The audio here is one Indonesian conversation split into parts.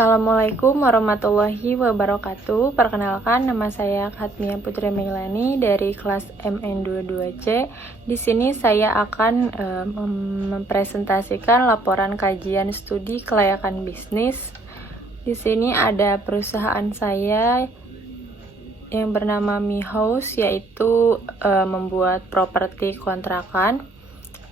Assalamualaikum warahmatullahi wabarakatuh. Perkenalkan, nama saya Khatmia Putri Meilani dari kelas MN22C. Di sini saya akan mempresentasikan laporan kajian studi kelayakan bisnis. Di sini ada perusahaan saya yang bernama Mi House, yaitu membuat properti kontrakan.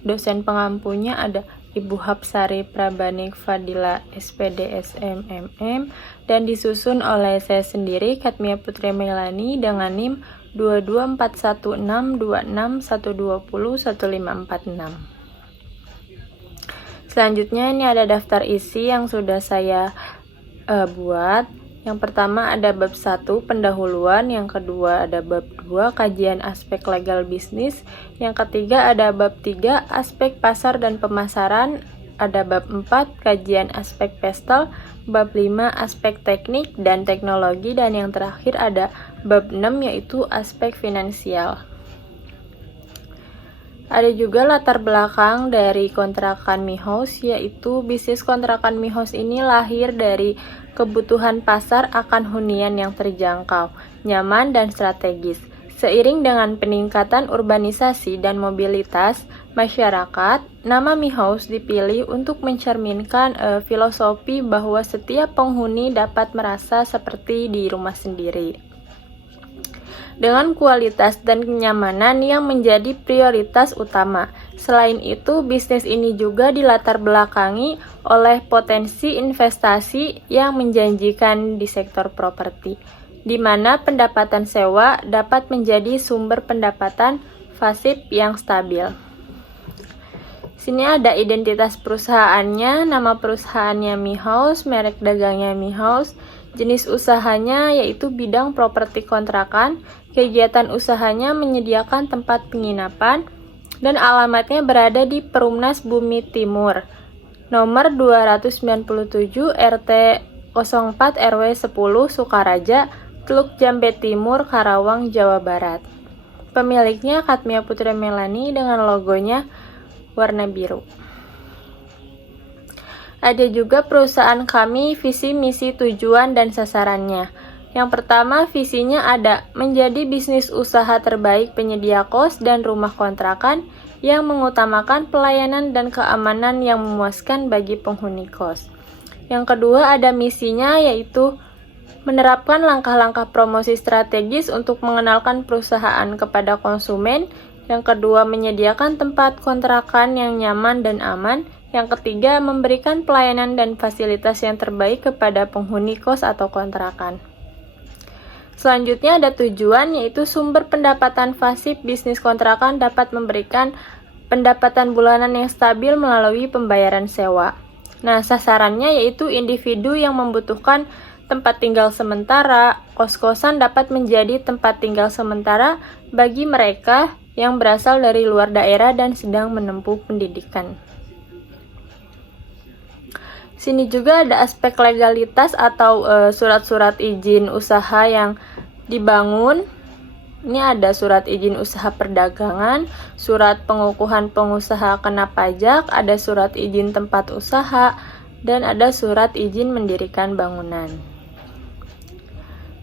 Dosen pengampunya ada Ibu Hapsari Prabanik Fadila SPD SMMM, dan disusun oleh saya sendiri Khatmia Putri Meilani dengan NIM 22416261201501546. Selanjutnya ini ada daftar isi yang sudah saya buat. Yang pertama ada bab 1 pendahuluan, yang kedua ada bab 2 kajian aspek legal bisnis, yang ketiga ada bab 3 aspek pasar dan pemasaran, ada bab 4 kajian aspek pestel, bab 5 aspek teknik dan teknologi, dan yang terakhir ada bab 6 yaitu aspek finansial. Ada juga latar belakang dari kontrakan Mi House, yaitu bisnis kontrakan Mi House ini lahir dari kebutuhan pasar akan hunian yang terjangkau, nyaman, dan strategis. Seiring dengan peningkatan urbanisasi dan mobilitas masyarakat, nama Mi House dipilih untuk mencerminkan filosofi bahwa setiap penghuni dapat merasa seperti di rumah sendiri, dengan kualitas dan kenyamanan yang menjadi prioritas utama. Selain itu, bisnis ini juga dilatar belakangi oleh potensi investasi yang menjanjikan di sektor properti, di mana pendapatan sewa dapat menjadi sumber pendapatan pasif yang stabil. Sini ada identitas perusahaannya, nama perusahaannya Mi House, merek dagangnya Mi House, jenis usahanya yaitu bidang properti kontrakan, kegiatan usahanya menyediakan tempat penginapan, dan alamatnya berada di Perumnas Bumi Timur, nomor 297 RT 04 RW 10 Sukaraja, Teluk Jambe Timur, Karawang, Jawa Barat. Pemiliknya Khatmia Putri Meilani dengan logonya warna biru. Ada juga perusahaan kami, visi, misi, tujuan, dan sasarannya. Yang pertama, visinya ada menjadi bisnis usaha terbaik penyedia kos dan rumah kontrakan yang mengutamakan pelayanan dan keamanan yang memuaskan bagi penghuni kos. Yang kedua, ada misinya yaitu menerapkan langkah-langkah promosi strategis untuk mengenalkan perusahaan kepada konsumen. Yang kedua, menyediakan tempat kontrakan yang nyaman dan aman. Yang ketiga, memberikan pelayanan dan fasilitas yang terbaik kepada penghuni kos atau kontrakan. Selanjutnya ada tujuan, yaitu sumber pendapatan pasif bisnis kontrakan dapat memberikan pendapatan bulanan yang stabil melalui pembayaran sewa. Nah, sasarannya yaitu individu yang membutuhkan tempat tinggal sementara. Kos-kosan dapat menjadi tempat tinggal sementara bagi mereka yang berasal dari luar daerah dan sedang menempuh pendidikan. Sini juga ada aspek legalitas atau surat-surat izin usaha yang dibangun. Ini ada surat izin usaha perdagangan, surat pengukuhan pengusaha kena pajak, ada surat izin tempat usaha, dan ada surat izin mendirikan bangunan.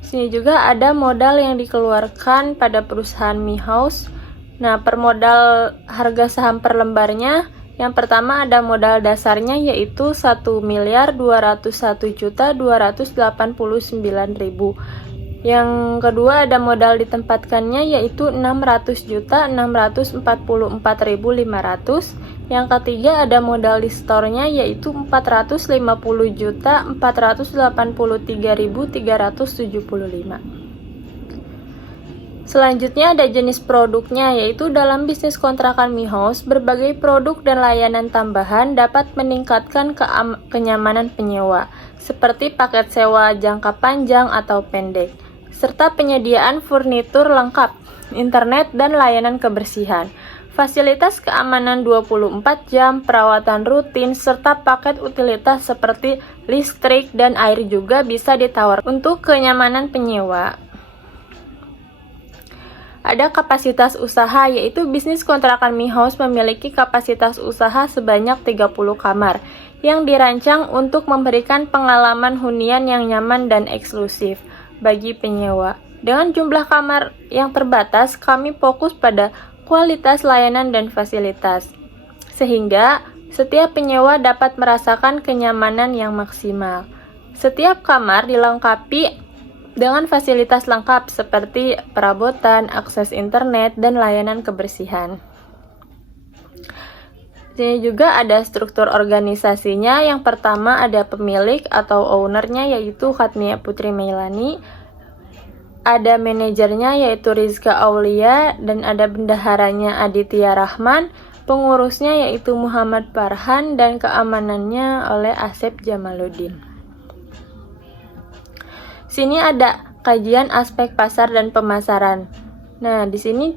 Sini juga ada modal yang dikeluarkan pada perusahaan Mi House. Nah, per modal harga saham per lembarnya, yang pertama ada modal dasarnya yaitu 1.201.289.000. Yang kedua ada modal ditempatkannya yaitu 600.644.500. Yang ketiga ada modal di store-nya yaitu 450.483.375. Selanjutnya ada jenis produknya, yaitu dalam bisnis kontrakan Mi House, berbagai produk dan layanan tambahan dapat meningkatkan kenyamanan penyewa, seperti paket sewa jangka panjang atau pendek, serta penyediaan furnitur lengkap, internet, dan layanan kebersihan, fasilitas keamanan 24 jam, perawatan rutin, serta paket utilitas seperti listrik dan air juga bisa ditawarkan untuk kenyamanan penyewa. Ada kapasitas usaha, yaitu bisnis kontrakan Mi House memiliki kapasitas usaha sebanyak 30 kamar, yang dirancang untuk memberikan pengalaman hunian yang nyaman dan eksklusif bagi penyewa. Dengan jumlah kamar yang terbatas, kami fokus pada kualitas layanan dan fasilitas, sehingga setiap penyewa dapat merasakan kenyamanan yang maksimal. Setiap kamar dilengkapi dengan fasilitas lengkap seperti perabotan, akses internet, dan layanan kebersihan. Di sini juga ada struktur organisasinya. Yang pertama ada pemilik atau ownernya yaitu Khatmia Putri Meilani. Ada manajernya yaitu Rizka Aulia dan ada bendaharanya Aditya Rahman. Pengurusnya yaitu Muhammad Farhan dan keamanannya oleh Asep Jamaluddin. Sini ada kajian aspek pasar dan pemasaran. Nah, di sini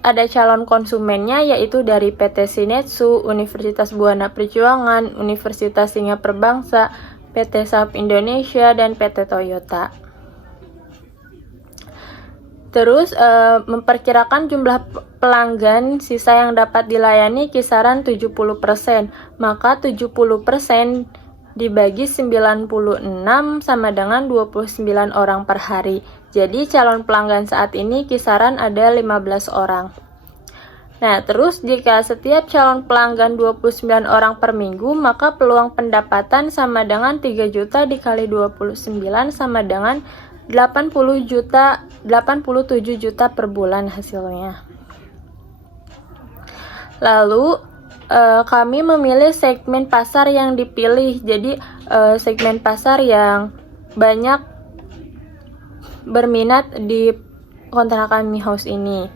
ada calon konsumennya yaitu dari PT Sinetsu, Universitas Buana Perjuangan, Universitas Singapura Bangsa, PT Saab Indonesia, dan PT Toyota. Terus memperkirakan jumlah pelanggan sisa yang dapat dilayani kisaran 70%, maka 70% dibagi 96 sama dengan 29 orang per hari. Jadi calon pelanggan saat ini kisaran ada 15 orang. Nah, terus jika setiap calon pelanggan 29 orang per minggu, maka peluang pendapatan sama dengan 3 juta dikali 29 sama dengan 87 juta per bulan hasilnya. Lalu kami memilih segmen pasar yang dipilih. Jadi segmen pasar yang banyak berminat di kontrakan Mi House ini.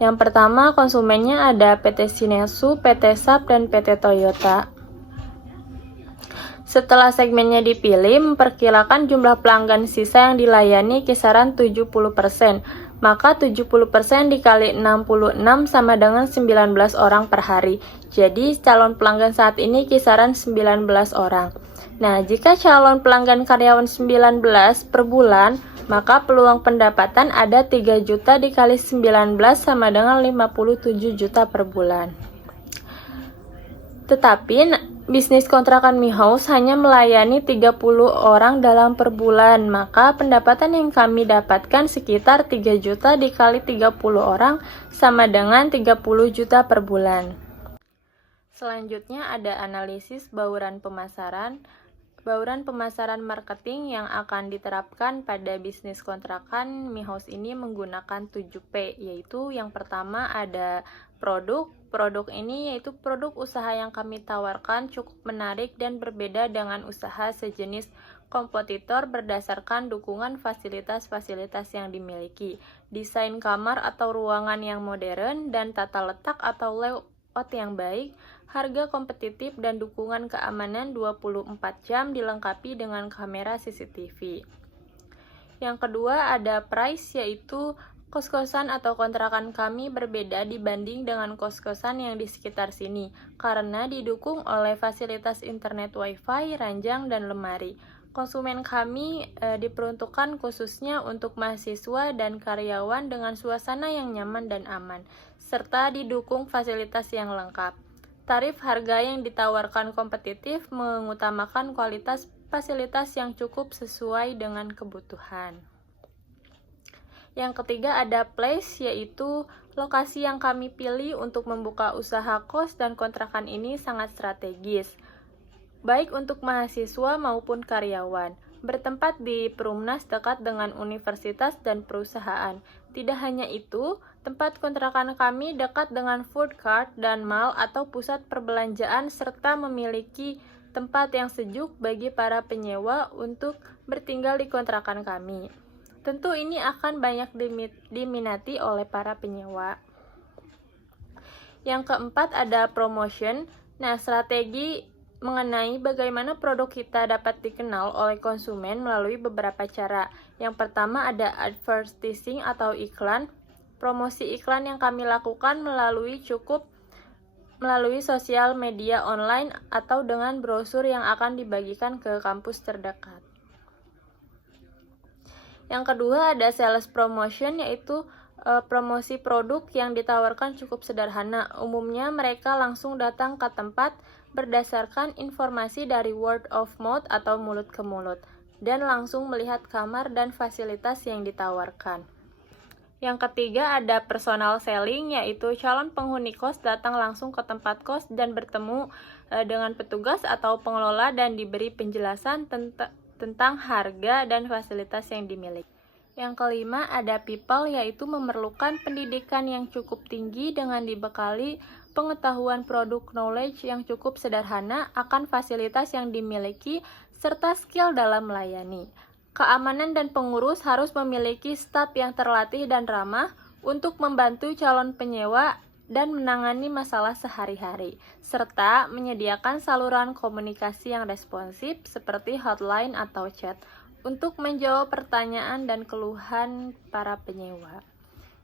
Yang pertama konsumennya ada PT Sinetsu, PT Saab, dan PT Toyota. Setelah segmennya dipilih, memperkirakan jumlah pelanggan sisa yang dilayani kisaran 70%. Maka 70% dikali 66 sama dengan 19 orang per hari. Jadi calon pelanggan saat ini kisaran 19 orang. Nah, jika calon pelanggan karyawan 19 per bulan, maka peluang pendapatan ada 3 juta dikali 19 sama dengan 57 juta per bulan. Tetapi bisnis kontrakan Mi House hanya melayani 30 orang dalam per bulan, maka pendapatan yang kami dapatkan sekitar 3 juta dikali 30 orang sama dengan 30 juta per bulan. Selanjutnya ada analisis bauran pemasaran. Bauran pemasaran marketing yang akan diterapkan pada bisnis kontrakan Mi House ini menggunakan 7P, yaitu yang pertama ada produk. Produk ini yaitu produk usaha yang kami tawarkan cukup menarik dan berbeda dengan usaha sejenis kompetitor berdasarkan dukungan fasilitas-fasilitas yang dimiliki, desain kamar atau ruangan yang modern, dan tata letak atau layout yang baik, harga kompetitif, dan dukungan keamanan 24 jam dilengkapi dengan kamera CCTV. Yang kedua ada price, yaitu kos-kosan atau kontrakan kami berbeda dibanding dengan kos-kosan yang di sekitar sini, karena didukung oleh fasilitas internet wifi, ranjang, dan lemari. Konsumen kami diperuntukkan khususnya untuk mahasiswa dan karyawan dengan suasana yang nyaman dan aman, serta didukung fasilitas yang lengkap. Tarif harga yang ditawarkan kompetitif mengutamakan kualitas fasilitas yang cukup sesuai dengan kebutuhan. Yang ketiga ada place, yaitu lokasi yang kami pilih untuk membuka usaha kos dan kontrakan ini sangat strategis, baik untuk mahasiswa maupun karyawan. Bertempat di Perumnas dekat dengan universitas dan perusahaan. Tidak hanya itu, tempat kontrakan kami dekat dengan food court dan mall atau pusat perbelanjaan serta memiliki tempat yang sejuk bagi para penyewa untuk bertinggal di kontrakan kami. Tentu ini akan banyak diminati oleh para penyewa. Yang keempat ada promotion. Nah, strategi mengenai bagaimana produk kita dapat dikenal oleh konsumen melalui beberapa cara. Yang pertama ada advertising atau iklan. Promosi iklan yang kami lakukan melalui sosial media online atau dengan brosur yang akan dibagikan ke kampus terdekat. Yang kedua ada sales promotion, yaitu Promosi produk yang ditawarkan cukup sederhana. Umumnya mereka langsung datang ke tempat berdasarkan informasi dari word of mouth atau mulut ke mulut, dan langsung melihat kamar dan fasilitas yang ditawarkan. Yang ketiga ada personal selling, yaitu calon penghuni kos datang langsung ke tempat kos dan bertemu dengan petugas atau pengelola dan diberi penjelasan tentang harga dan fasilitas yang dimiliki. Yang kelima ada people, yaitu memerlukan pendidikan yang cukup tinggi dengan dibekali pengetahuan produk knowledge yang cukup sederhana akan fasilitas yang dimiliki serta skill dalam melayani. Keamanan dan pengurus harus memiliki staf yang terlatih dan ramah untuk membantu calon penyewa dan menangani masalah sehari-hari, serta menyediakan saluran komunikasi yang responsif seperti hotline atau chat untuk menjawab pertanyaan dan keluhan para penyewa.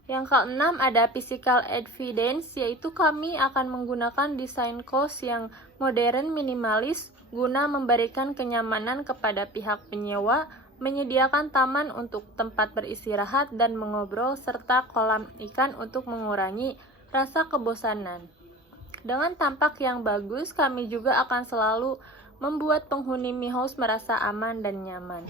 Yang keenam ada physical evidence, yaitu kami akan menggunakan desain kos yang modern minimalis guna memberikan kenyamanan kepada pihak penyewa, menyediakan taman untuk tempat beristirahat dan mengobrol, serta kolam ikan untuk mengurangi rasa kebosanan. Dengan tampak yang bagus, kami juga akan selalu membuat penghuni Mi House merasa aman dan nyaman.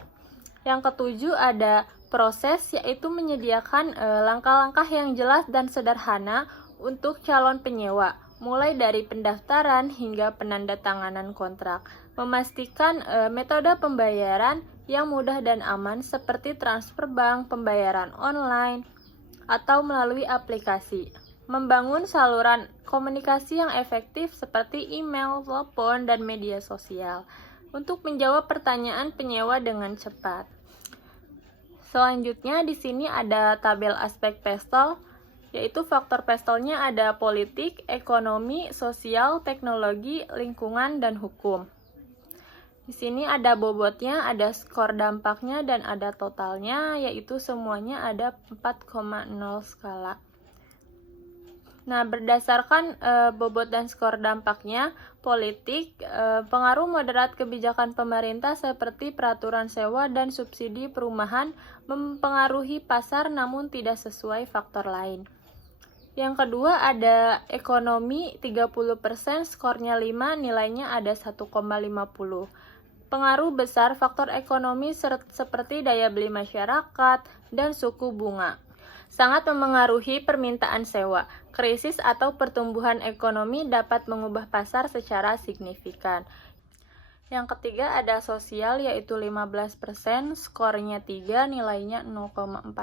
Yang ketujuh ada proses, yaitu menyediakan langkah-langkah yang jelas dan sederhana untuk calon penyewa, mulai dari pendaftaran hingga penandatanganan kontrak. Memastikan metode pembayaran yang mudah dan aman seperti transfer bank, pembayaran online, atau melalui aplikasi. Membangun saluran komunikasi yang efektif seperti email, telepon, dan media sosial untuk menjawab pertanyaan penyewa dengan cepat. Selanjutnya di sini ada tabel aspek PESTEL, yaitu faktor PESTEL-nya ada politik, ekonomi, sosial, teknologi, lingkungan, dan hukum. Di sini ada bobotnya, ada skor dampaknya, dan ada totalnya, yaitu semuanya ada 4,0 skala. Nah, berdasarkan bobot dan skor dampaknya, politik, pengaruh moderat kebijakan pemerintah seperti peraturan sewa dan subsidi perumahan mempengaruhi pasar namun tidak sesuai faktor lain. Yang kedua ada ekonomi, 30%, skornya 5, nilainya ada 1,50. Pengaruh besar faktor ekonomi seperti daya beli masyarakat dan suku bunga sangat memengaruhi permintaan sewa. Krisis atau pertumbuhan ekonomi dapat mengubah pasar secara signifikan. Yang ketiga ada sosial, yaitu 15%, skornya 3, nilainya 0,45.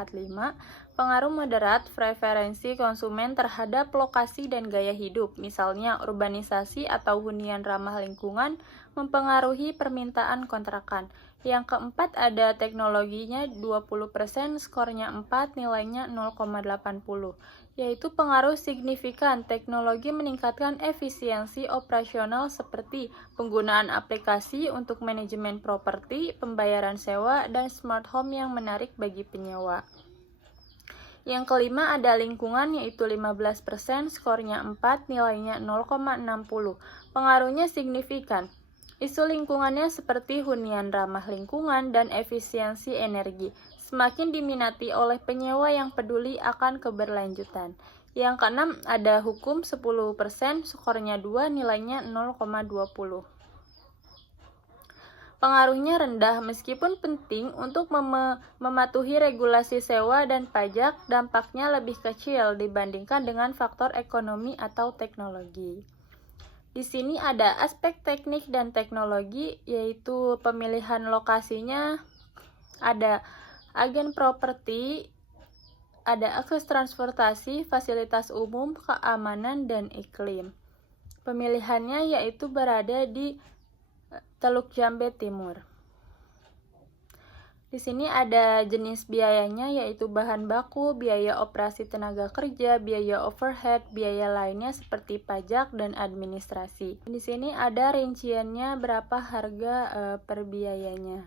Pengaruh moderat preferensi konsumen terhadap lokasi dan gaya hidup, misalnya urbanisasi atau hunian ramah lingkungan, mempengaruhi permintaan kontrakan. Yang keempat ada teknologinya 20%, skornya 4, nilainya 0,80. Yaitu pengaruh signifikan. Teknologi meningkatkan efisiensi operasional seperti penggunaan aplikasi untuk manajemen properti, pembayaran sewa, dan smart home yang menarik bagi penyewa. Yang kelima ada lingkungan, yaitu 15%, skornya 4, nilainya 0,60. Pengaruhnya signifikan. Isu lingkungannya seperti hunian ramah lingkungan dan efisiensi energi semakin diminati oleh penyewa yang peduli akan keberlanjutan. Yang keenam ada hukum, 10%, skornya 2, nilainya 0,20. Pengaruhnya rendah meskipun penting untuk mematuhi regulasi sewa dan pajak, dampaknya lebih kecil dibandingkan dengan faktor ekonomi atau teknologi. Di sini ada aspek teknik dan teknologi, yaitu pemilihan lokasinya, ada agen properti, ada akses transportasi, fasilitas umum, keamanan, dan iklim. Pemilihannya yaitu berada di Teluk Jambe Timur. Di sini ada jenis biayanya, yaitu bahan baku, biaya operasi tenaga kerja, biaya overhead, biaya lainnya seperti pajak dan administrasi. Di sini ada rinciannya berapa harga per biayanya.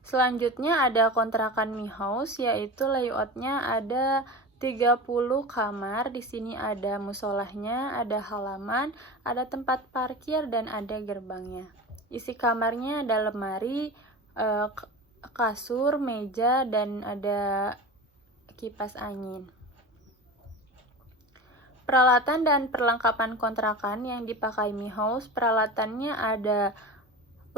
Selanjutnya ada kontrakan Mi House, yaitu layoutnya ada 30 kamar. Di sini ada musolahnya, ada halaman, ada tempat parkir, dan ada gerbangnya. Isi kamarnya ada lemari, kasur, meja, dan ada kipas angin. Peralatan dan perlengkapan kontrakan yang dipakai Mi House, peralatannya ada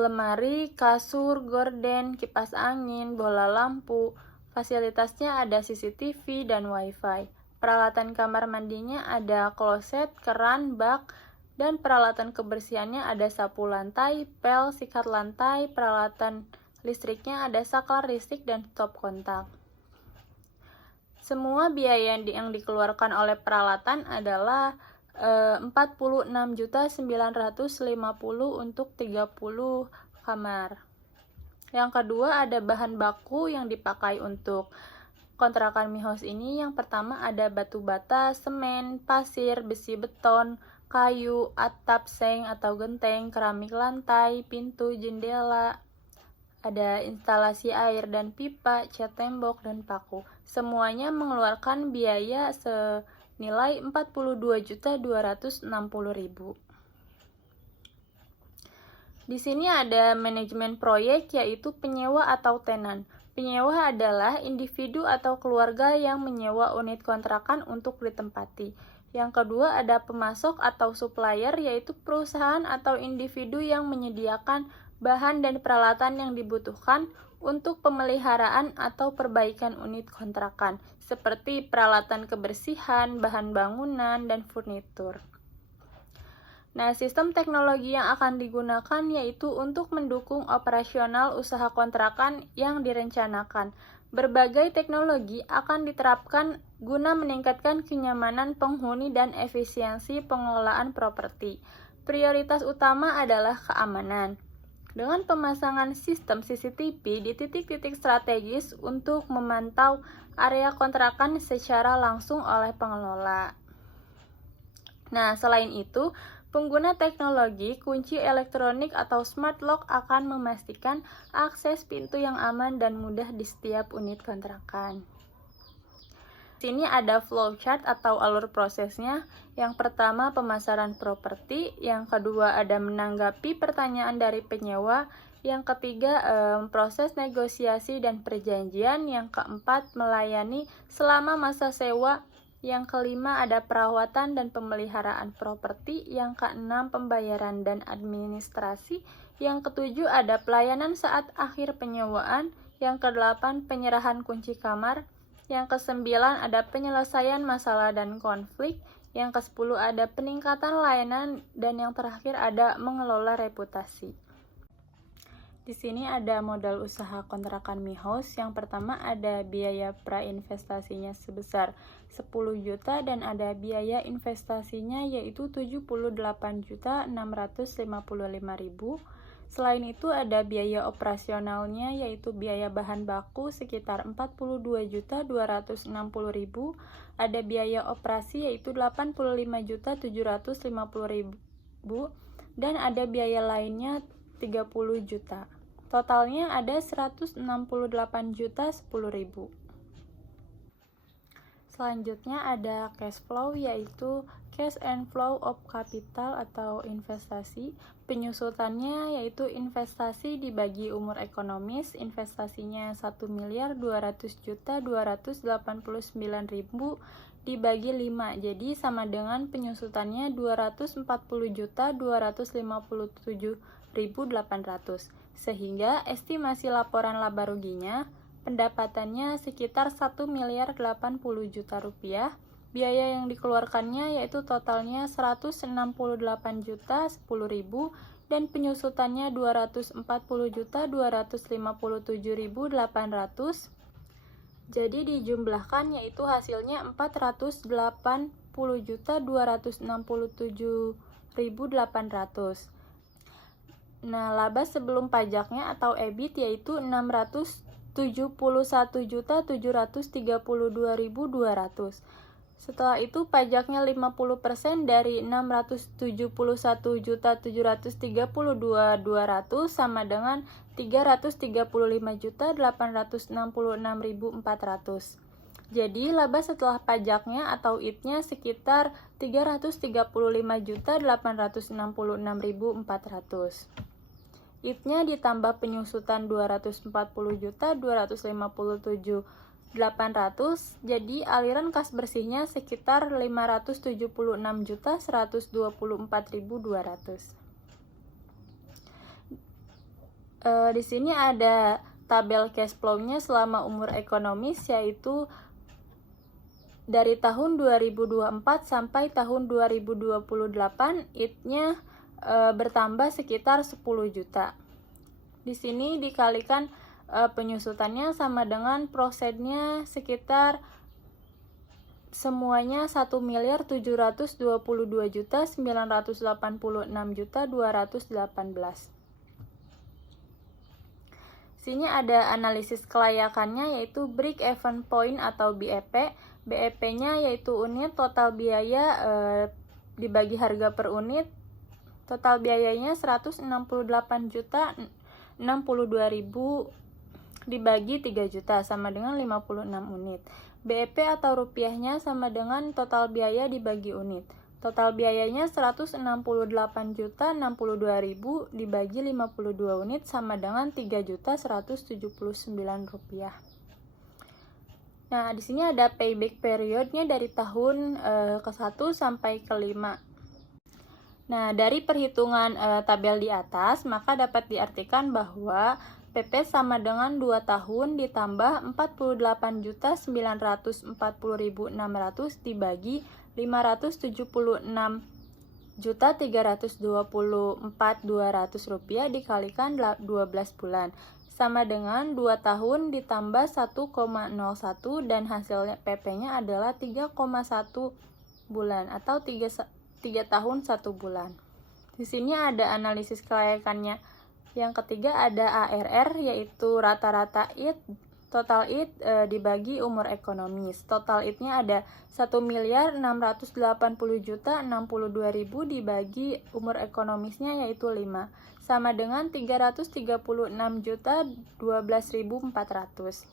lemari, kasur, gorden, kipas angin, bola lampu. Fasilitasnya ada CCTV dan WiFi. Peralatan kamar mandinya ada kloset, keran, bak, dan peralatan kebersihannya ada sapu lantai, pel, sikat lantai. Peralatan listriknya ada saklar listrik dan stop kontak. Semua biaya yang dikeluarkan oleh peralatan adalah 46.950 untuk 30 kamar. Yang kedua ada bahan baku yang dipakai untuk kontrakan Mi House ini. Yang pertama ada batu bata, semen, pasir, besi beton, kayu, atap seng atau genteng, keramik lantai, pintu, jendela. Ada instalasi air dan pipa, cat tembok, dan paku. Semuanya mengeluarkan biaya senilai 42.260.000. Di sini ada manajemen proyek, yaitu penyewa atau tenan. Penyewa adalah individu atau keluarga yang menyewa unit kontrakan untuk ditempati. Yang kedua ada pemasok atau supplier, yaitu perusahaan atau individu yang menyediakan bahan dan peralatan yang dibutuhkan untuk pemeliharaan atau perbaikan unit kontrakan, seperti peralatan kebersihan, bahan bangunan, dan furnitur. Nah, sistem teknologi yang akan digunakan yaitu untuk mendukung operasional usaha kontrakan yang direncanakan. Berbagai teknologi akan diterapkan guna meningkatkan kenyamanan penghuni dan efisiensi pengelolaan properti. Prioritas utama adalah keamanan, dengan pemasangan sistem CCTV di titik-titik strategis untuk memantau area kontrakan secara langsung oleh pengelola. Nah, selain itu, pengguna teknologi kunci elektronik atau smart lock akan memastikan akses pintu yang aman dan mudah di setiap unit kontrakan. Di sini ada flowchart atau alur prosesnya. Yang pertama pemasaran properti, yang kedua ada menanggapi pertanyaan dari penyewa, yang ketiga proses negosiasi dan perjanjian, yang keempat melayani selama masa sewa, yang kelima ada perawatan dan pemeliharaan properti, yang keenam pembayaran dan administrasi, yang ketujuh ada pelayanan saat akhir penyewaan, yang kedelapan penyerahan kunci kamar, yang kesembilan ada penyelesaian masalah dan konflik, yang kesepuluh ada peningkatan layanan, dan yang terakhir ada mengelola reputasi. Di sini ada modal usaha kontrakan Mi House. Yang pertama ada biaya prainvestasinya sebesar 10 juta dan ada biaya investasinya yaitu 78.655.000. Selain itu ada biaya operasionalnya yaitu biaya bahan baku sekitar 42.260.000, ada biaya operasi yaitu 85.750.000 dan ada biaya lainnya 30 juta. Totalnya ada 168.010.000. Selanjutnya ada cash flow, yaitu cash and flow of capital atau investasi. Penyusutannya yaitu investasi dibagi umur ekonomis, investasinya 1.200.289.000 dibagi 5, jadi sama dengan penyusutannya 240.257.800, sehingga estimasi laporan laba ruginya pendapatannya sekitar 1.080.000.000 rupiah. Biaya yang dikeluarkannya yaitu totalnya 168.010.000 dan penyusutannya 240.257.800. Jadi dijumlahkan yaitu hasilnya 480.267.800. Nah, laba sebelum pajaknya atau EBIT yaitu 671.732.200. Setelah itu pajaknya 50% dari 671.732.200 sama dengan 335.866.400. Jadi laba setelah pajaknya atau IT-nya sekitar 335.866.400. IT-nya ditambah penyusutan 240.257.000 jadi aliran kas bersihnya sekitar 576.124.200. Di sini ada tabel cash flow-nya selama umur ekonomis, yaitu dari tahun 2024 sampai tahun 2028 IT-nya bertambah sekitar 10 juta. Di sini dikalikan penyusutannya sama dengan prosennya sekitar semuanya 1.722.986.218. Sini ada analisis kelayakannya, yaitu break even point atau BEP. BEP-nya yaitu unit, total biaya dibagi harga per unit. Total biayanya 168.062.000 dibagi 3 juta sama dengan 56 unit. BEP atau rupiahnya sama dengan total biaya dibagi unit. Total biayanya 168.062.000 dibagi 52 unit sama dengan 3.179 rupiah. Nah, di sini ada payback periodnya dari tahun ke-1 sampai ke-5. Nah, dari perhitungan tabel di atas, maka dapat diartikan bahwa PP sama dengan 2 tahun ditambah 48.940.600 dibagi 576.324.200 rupiah dikalikan 12 bulan sama dengan 2 tahun ditambah 1,01 dan hasilnya PP-nya adalah 3,1 bulan atau 3 tahun 1 bulan. Di sini ada analisis kelayakannya. Yang ketiga ada ARR, yaitu rata-rata IT, total IT dibagi umur ekonomis. Total IT-nya ada 1.680.062.000 dibagi umur ekonomisnya yaitu 5, sama dengan 336.012.400.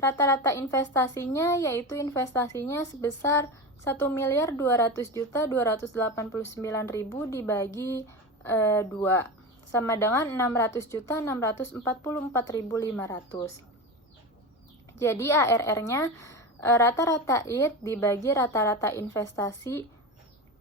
Rata-rata investasinya yaitu investasinya sebesar 1.200.289.000 dibagi 2, sama dengan 600.644.500. Jadi ARR-nya rata-rata IT dibagi rata-rata investasi,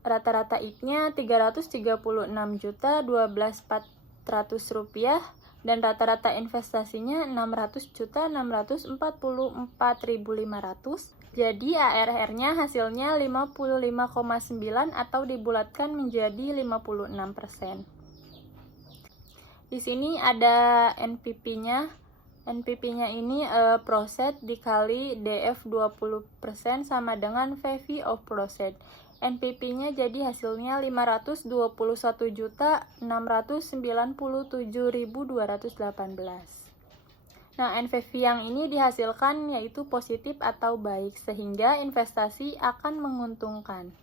rata-rata IT-nya 336.012.400 rupiah dan rata-rata investasinya 600.644.500. Jadi ARR-nya hasilnya 55,9 atau dibulatkan menjadi 56%. Di sini ada NPP-nya. NPP-nya ini proset dikali DF 20% sama dengan VV of proset. NPP-nya jadi hasilnya 521.697.218. Nah, NPV yang ini dihasilkan yaitu positif atau baik, sehingga investasi akan menguntungkan.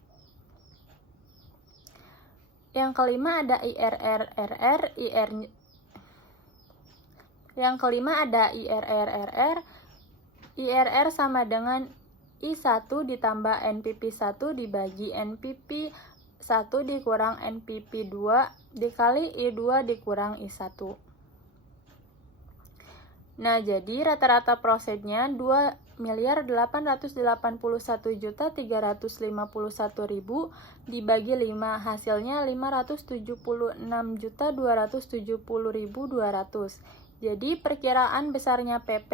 Yang kelima ada IRR-RR, Yang kelima ada IRR-RR. IRR sama dengan I1 ditambah NPP1 dibagi NPP1 dikurang NPP2 dikali I2 dikurang I1. Nah, jadi rata-rata prosetnya 2.881.351.000 dibagi 5, hasilnya 576.270.200. Jadi perkiraan besarnya PP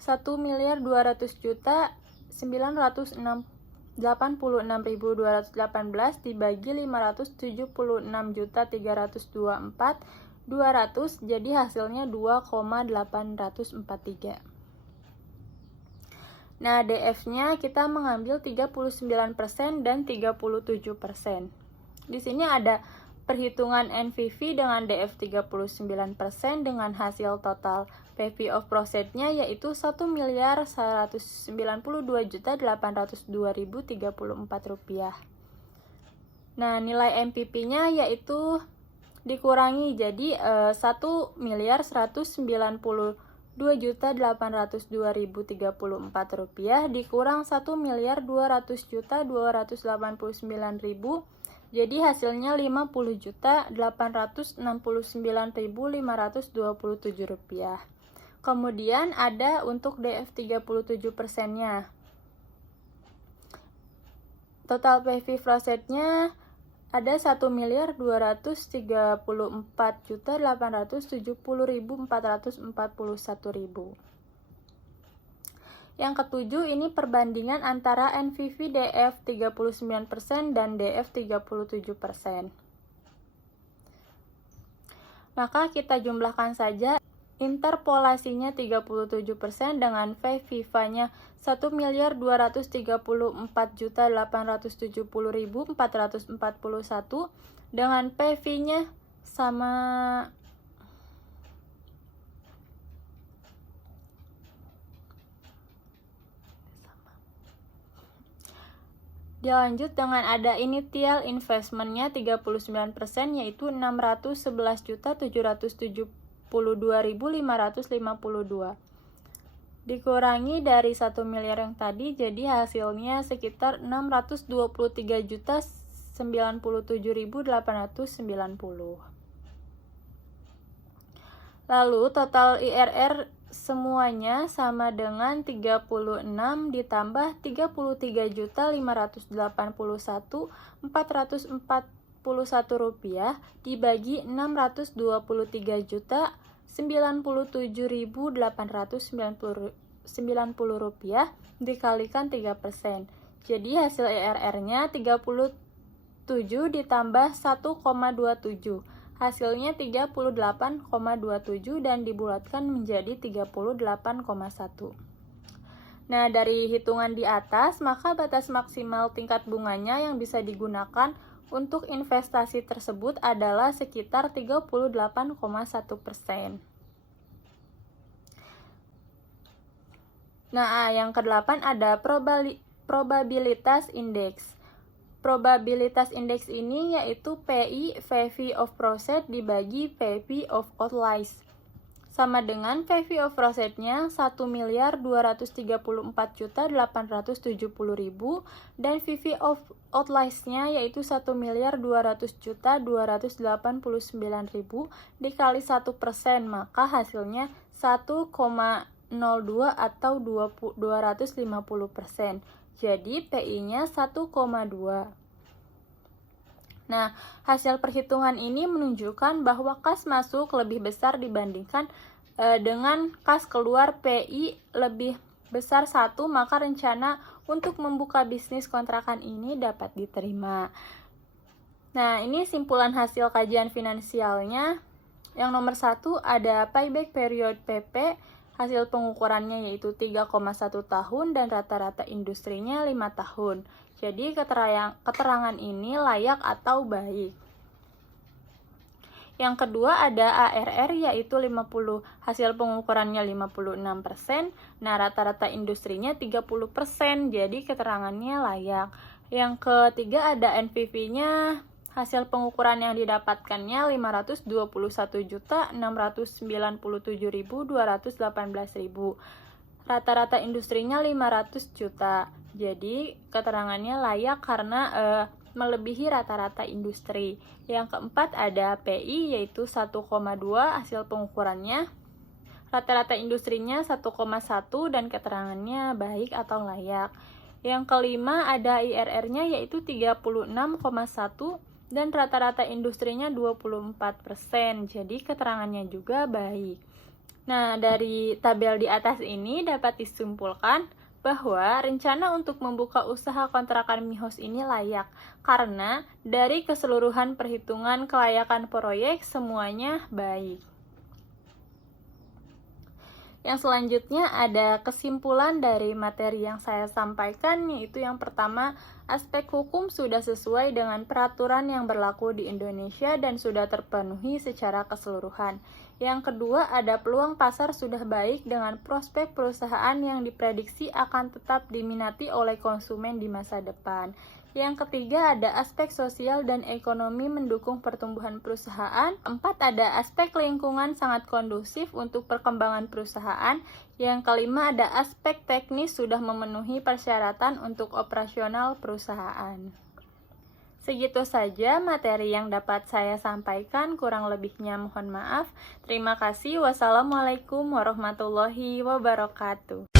1.200.986.218 dibagi 576.324.200, jadi hasilnya 2,843. Nah, DF-nya kita mengambil 39% dan 37%. Di sini ada perhitungan NPV dengan DF 39% dengan hasil total PV of proset-nya yaitu 1.192.802.034 rupiah. Nah, nilai MPP-nya yaitu dikurangi jadi 1.192.802.034 rupiah dikurang 1.200.289.000, jadi hasilnya 50.869.527 rupiah. Kemudian ada untuk DF 37%-nya. Total PV Frostednya ada 1.234.870.441.000. Yang ketujuh ini perbandingan antara NVV DF 39% dan DF 37%. Maka kita jumlahkan saja interpolasinya 37% dengan VIVA-nya 1.234.870.441 dengan PV-nya sama Dilanjut dengan ada initial investment-nya 39% yaitu 611.772.552. Dikurangi dari 1 miliar yang tadi, jadi hasilnya sekitar 623.097.890. Lalu total IRR semuanya sama dengan 36 ditambah 33.581.441 rupiah dibagi 627.097.890 rupiah dikalikan 3%. Jadi hasil IRR-nya 37 ditambah 1,27. Hasilnya 38,27 dan dibulatkan menjadi 38,1. Nah, dari hitungan di atas, maka batas maksimal tingkat bunganya yang bisa digunakan untuk investasi tersebut adalah sekitar 38,1%. Nah, yang ke-8 ada probabilitas indeks. Probabilitas indeks ini yaitu PI PV of Proceed dibagi PV of Outliers. Sama dengan PV of Proceed-nya 1.234.870.000 dan PV of Outliers-nya yaitu 1.200.289.000 dikali 1%, maka hasilnya 1,02 atau 250%. Jadi PI-nya 1,2. Nah, hasil perhitungan ini menunjukkan bahwa kas masuk lebih besar dibandingkan dengan kas keluar. PI lebih besar 1, maka rencana untuk membuka bisnis kontrakan ini dapat diterima. Nah, ini simpulan hasil kajian finansialnya. Yang nomor 1 ada payback period PP. Hasil pengukurannya yaitu 3,1 tahun dan rata-rata industrinya 5 tahun. Jadi keterangan ini layak atau baik. Yang kedua ada ARR yaitu 50. Hasil pengukurannya 56%. Nah, rata-rata industrinya 30%. Jadi keterangannya layak. Yang ketiga ada NPV-nya. Hasil pengukuran yang didapatkannya 521.697.218.000. Rata-rata industrinya 500 juta. Jadi keterangannya layak karena melebihi rata-rata industri. Yang keempat ada PI yaitu 1,2 hasil pengukurannya. Rata-rata industrinya 1,1 dan keterangannya baik atau layak. Yang kelima ada IRR-nya yaitu 36,1 dan rata-rata industrinya 24%. Jadi keterangannya juga baik. Nah, dari tabel di atas ini dapat disimpulkan bahwa rencana untuk membuka usaha kontrakan Mihos ini layak karena dari keseluruhan perhitungan kelayakan proyek semuanya baik. Yang selanjutnya ada kesimpulan dari materi yang saya sampaikan, yaitu yang pertama, aspek hukum sudah sesuai dengan peraturan yang berlaku di Indonesia dan sudah terpenuhi secara keseluruhan. Yang kedua, ada peluang pasar sudah baik dengan prospek perusahaan yang diprediksi akan tetap diminati oleh konsumen di masa depan. Yang ketiga, ada aspek sosial dan ekonomi mendukung pertumbuhan perusahaan. 4, ada aspek lingkungan sangat kondusif untuk perkembangan perusahaan. Yang kelima, ada aspek teknis sudah memenuhi persyaratan untuk operasional perusahaan. Segitu saja materi yang dapat saya sampaikan, kurang lebihnya mohon maaf. Terima kasih. Wassalamualaikum warahmatullahi wabarakatuh.